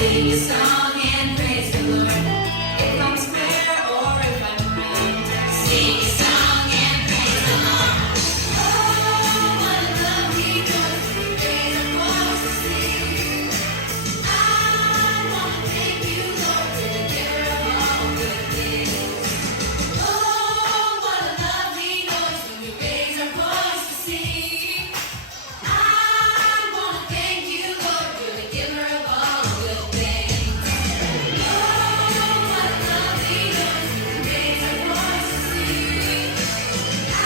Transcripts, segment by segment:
Sing a song and praise the Lord. If I'm spare or if I'm around, sing a song and praise the Lord. Oh, what a lovely noise, days are close to see. I wanna thank you, Lord, for the giver of all good things. Oh, what a lovely noise when your ways are close to see. I wanna thank you, Lord, for the giver of all good things. Oh, what a lovely noise when your ways are close to see. I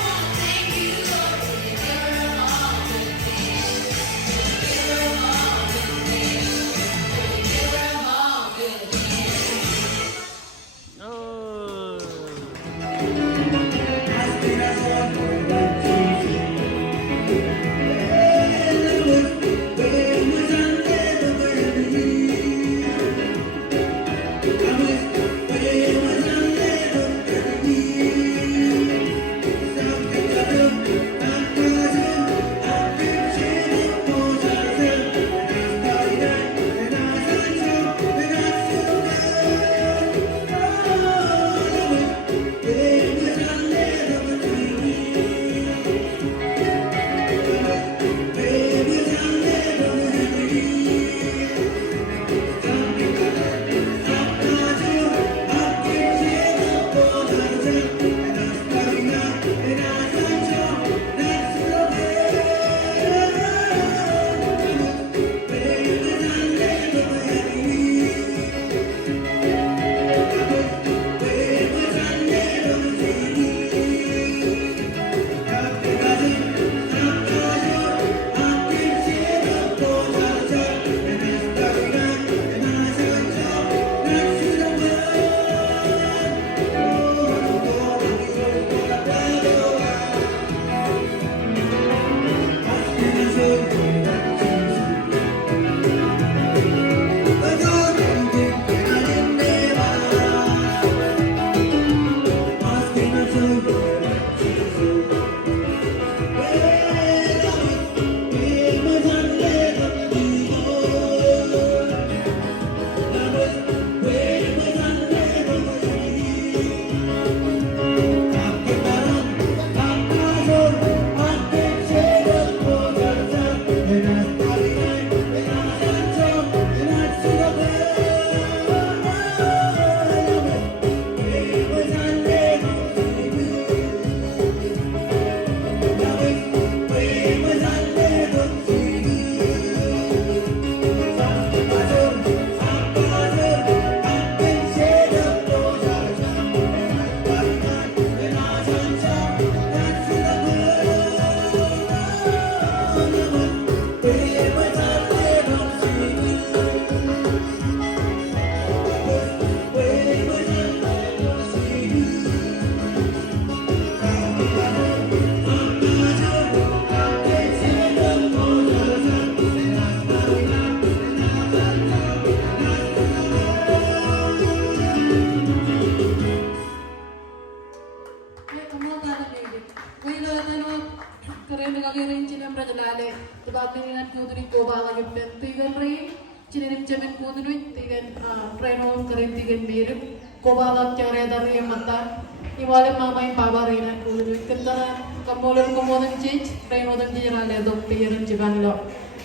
wanna thank you, Lord, for the giver of all good things. For the giver of all good things. For the giver of all good things. Oh.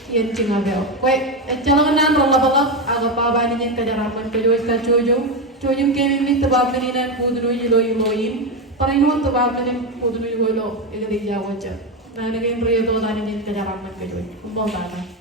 Yan cingabel. Kue, calonan rolla balap, aga paba ni kajaraman kajoy ka chojum kemi mi tabab ni nan kudru yilo yiloin. Parino tabab ni kudru yilo egadi jawacha. Na nagin riyo dani ni kajaraman kajoy. Kumbol tana.